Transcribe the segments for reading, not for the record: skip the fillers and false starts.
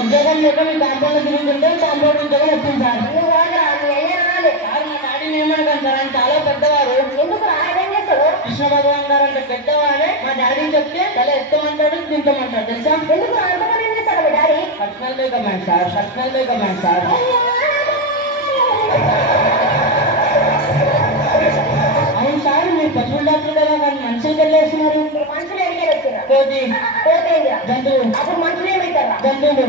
ఉద్యోగం లేక మీ కాంపౌండ్ తిరుగుతుంటే కాంపౌండ్ ఉద్యోగం వచ్చింది సార్. మా డాడీని ఏమనకండి సార్, ఆయన చాలా పెద్దవారు. కృష్ణ భగవాన్ గారు అంటే పెద్దవాడే. మా డాడీని చెప్తే తల ఎత్తమంటాడు, దించమంటాడు తెలుసా. పర్సనల్ బేకమెంట్ సార్, పర్సనల్ బేకమెంట్ సార్. అవును సార్, మీరు పశువుల డాక్టర్ కదా, కానీ మనుషులకి వెళ్ళేస్తున్నారు. కోతి జంతువు, అప్పుడు మనుషులు ఏమవుతారా? జంతువులు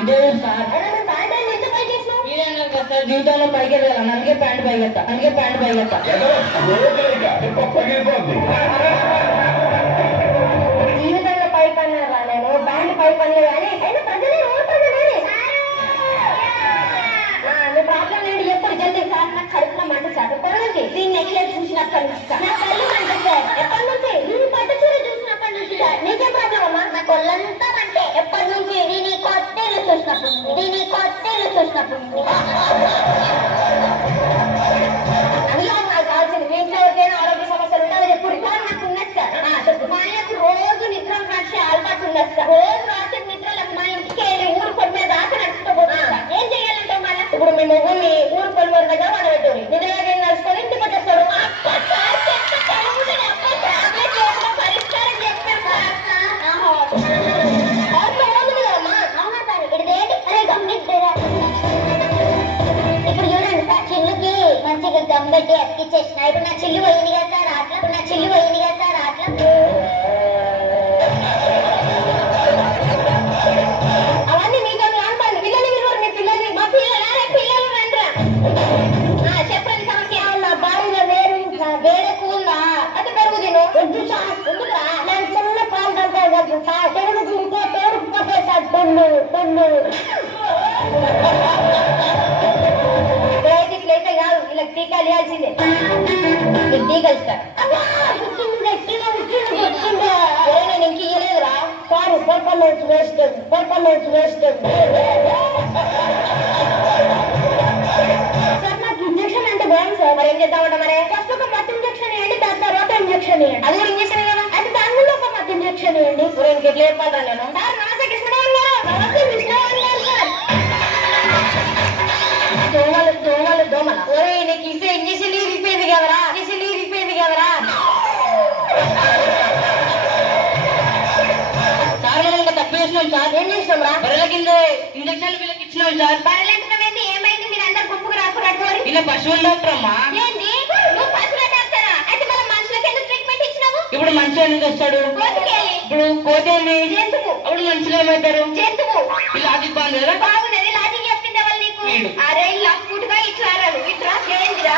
ఇదే సార్. జీవితంలో పైకి వెళ్ళాలి, అందుకే ప్యాంట్ పైకెత్తా, అందుకే ప్యాంట్ పైకెత్తా. జీవితంలో పై పని రాలేను, ప్యాంట్ పై పని కానీ అయినా ప్రజలే మీ ప్రాబ్లం ఏంటి ఎప్పుడు జల్దీ సార్. నాకు కడుపులో మంట సార్, ఎప్పటి నుంచి దీన్ని నెక్లెస్ చూసినప్పటి నుంచి నా కళ్ళు మంట సార్. ఎప్పటి నుంచి నేను పట్టు చీర చూసినప్పటి నుంచి సార్. నీకే ప్రాబ్లం అమ్మా? నాకు ఒళ్ళంతా అంటే ఎప్పటి నుంచి నేను కొత్తలు చూసినప్పుడు, నేను కొత్తలు చూసినప్పుడు. అది నాకు కావాల్సింది. మీ ఇంట్లో ఎవరికైనా ఆరోగ్య సమస్యలు ఉండాలని చెప్పు. నాకు ఉన్నది సార్. మా ఆయనకు రోజు నిద్ర రాసే అలవాటు ఉన్నది సార్. రోజు రాత్రి నిద్రలకు మా ఇంటికి వెళ్ళి ఊరు కొన్ని మీద దాకా నడుచుకోబోతుంది సార్. ఏం చేయాలంటే మన ఇప్పుడు మీ మొగ్గుని ఊరు కొలువరి దగ్గర మన పెట్టారు. నిద్రగా నడుచుకొని ఇంటికి వచ్చేస్తాడు. పరిష్కారం చేస్తాం సార్. ఇప్పుడు చూడండి సార్, చిల్లుకి మంచిగా గమ్ పెట్టి అతికిచ్చేసిన. ఇప్పుడు నా చిల్లు పోయింది కదా సార్ అట్లా, ఇప్పుడు నా చిల్లు పోయింది కదా సార్ అట్లా. అవన్నీ మీతో అంటాను. పిల్లలు మీరు మీ పిల్లలు, మా పిల్లలు పిల్లలు రండిరా. చెప్పండి సమస్య. నా బాడీలో వేడెక్కువ అది పెరుగు తిను. వద్దు సార్, ఎందుకురా? నేను చిన్న పాలు తంటాను కదా సార్. పెరుగు తింటే పెరుగుపోతే సార్ తొండు తొండు. ఇప్పుడైతే ఇట్లయితే కాదు, వీళ్ళకి టీకాలు ఇవ్వాల్సిందే. మీకు టీకాలు ఇస్తారు. నేను ఇంక ఇవ్వలేదురా sir. Performance waste, performance waste. Sir నాకు ఇంజక్షన్ అంటే భయం సార్. మరి ఏం చేద్దామంట? మరి ఫస్ట్ ఒక మత్తు ఇంజక్షన్ ఇవ్వండి, దాని తర్వాత ఇంజక్షన్ ఇవ్వండి. అది కూడా ఇంజక్షన్ కదా, అయితే దాని ముందు ఒక మత్తు ఇంజక్షన్ ఇవ్వండి. ఇంకెట్లా చెప్పాలరా నేను? సార్ నమస్తే కృష్ణరావు గారు. నమస్తే కృష్ణరావు గారు సార్. దోమలు దోమలు దోమల. ఓరే నీకు ఇస్తే ఇంజక్షన్ ఇరిగిపోయింది కదరా, ఇంజక్షన్ ఇరిగిపోయింది కదరా. సార్ మనం ఇంకా తప్పు చేసినాం సార్. ఏం చేసినాం రా? బర్రెల కింద ఇంజక్షన్ వీళ్ళకి ఇచ్చినాం సార్. బర్రెలు ఏంటి? ఏమైంది? మీరు అందరు గుంపుకు రాకురాడు. ఇలా పశువుల డాక్టర్ అమ్మా. ఏంటి నువ్వు పశువుల డాక్టరా? అయితే మనం మనుషులకి ఎందుకు ట్రీట్మెంట్ ఇచ్చినావు? ఇప్పుడు మనిషి ఎందుకు వస్తాడు? ఇప్పుడు కోతి ఉంది జంతువు. అప్పుడు మనుషులు ఏమవుతారు? జంతువు. ఈ లాజిక్ బాగుంది కదా? బాగున్నది. లాజిక్ చెప్పింది ఎవరు నీకు? అరే ఇలా ఫుడ్ గా ఇట్లా ఇట్లా ఏందిరా?